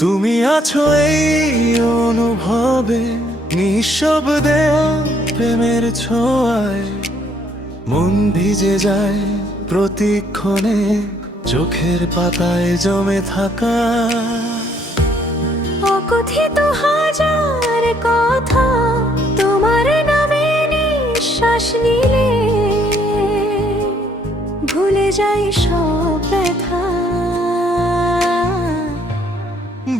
তুমি আছো এই অনুভবে, নিঃশব্দে প্রেমের ছোঁয়ায় মন ভিজে যায় প্রতিক্ষণে, চোখের পাতায় জমে থাকা অকথিত হাজার কথা তোমার নামে নিঃশ্বাস নিলে ভুলে যাই সব ব্যথা,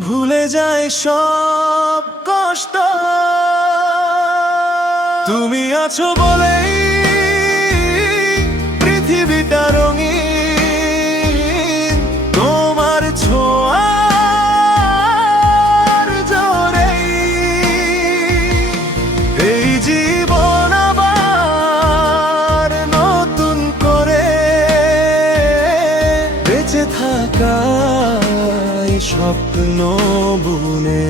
ভুলে যায় সব কষ্ট। তুমি আছো বলেই পৃথিবীটা রঙিন, তোমার ছোঁয়ার জোরেই এই জীবন আবার নতুন করে বেঁচে থাকাই স্বপ্ন বুনে।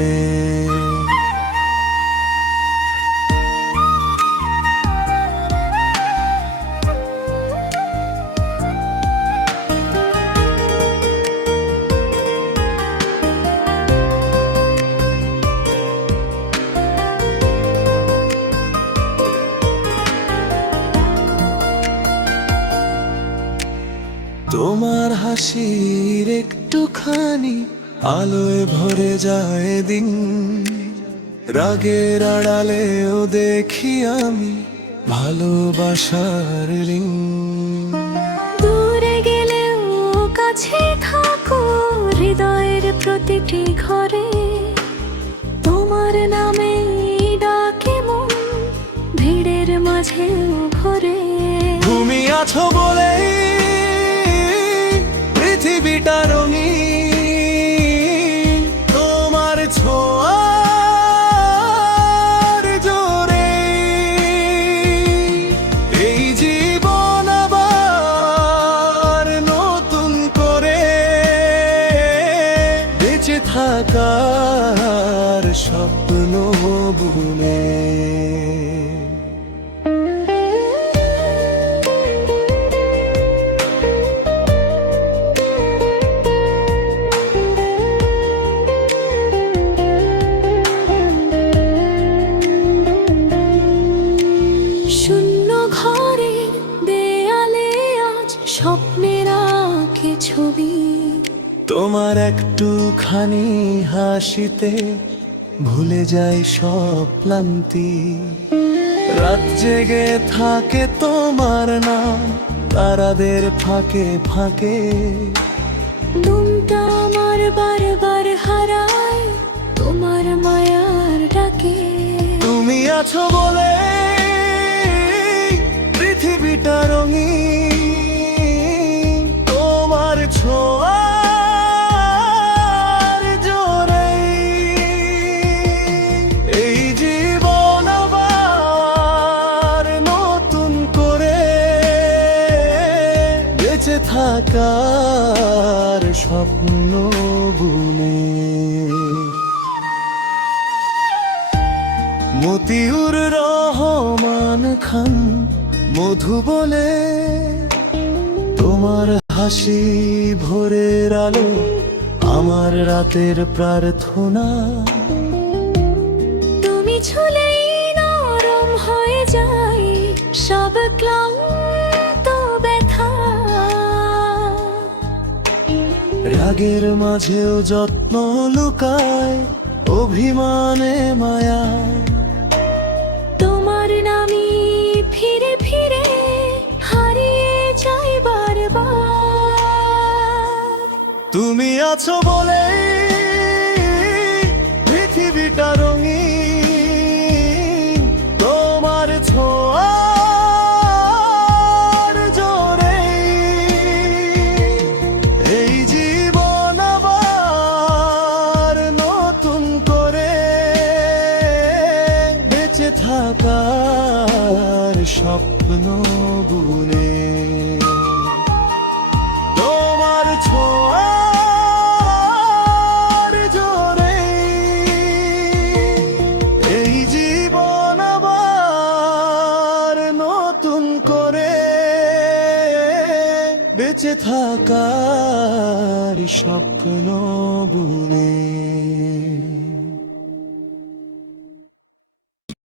তোমার হাসির একটুখানি আলোয় ভরে যায় দিন, রাগের আড়ালেও দেখি আমি ভালোবাসার রিং। দূরে গেলেও কাছে থাকো হৃদয়ের প্রতিটি ঘরে, তোমার নামে ডাকে মন ভিড়ের মাঝেও ভরে। তুমি আছো বলেই পৃথিবীটা রঙিন, তোমার ছোঁয়ার জোরে এই জীবন আবার নতুন করে বেঁচে থাকার স্বপ্ন বুনে। শূন্য ঘরে দেয়ালে আজ স্বপ্নের আঁকে ছবি, তোমার একটুখানি হাসিতে ভুলে যাই সব ক্লান্তি। রাত জেগে থাকে তোমার নাম তারাদের ফাঁকে ফাঁকে, মনটা আমার বারবার হারায় তোমার মায়ার ডাকে। তুমি আছো বলে পৃথিবীটা রঙিন, তোমার ছোঁয়ার জোরেই এই জীবন আবার নতুন করে বেঁচে থাকার স্বপ্ন বুনে। মতিউর রহমান খান মধু বলে, তোমার হাসি ভোরের আলো আমার রাতের প্রার্থনা। তুমি ছুলেই নরম হয়ে যায় সব ক্লান্ত ব্যথা, রাগের মাঝেও যত্ন লুকায় অভিমানে মায়া। তোমার নামই ফিরে ফিরে হারিয়ে যাই বারবার। তুমি আছো বলে পৃথিবীটা রঙিন, তোমার ছোঁয়ার জোরে এই জীবন আবার নতুন করে বেঁচে থাকার স্বপ্ন বুনে। তোমার ছোঁয়ার জোরে এই জীবন আবার নতুন করে বেঁচে থাকার স্বপ্ন বুনে।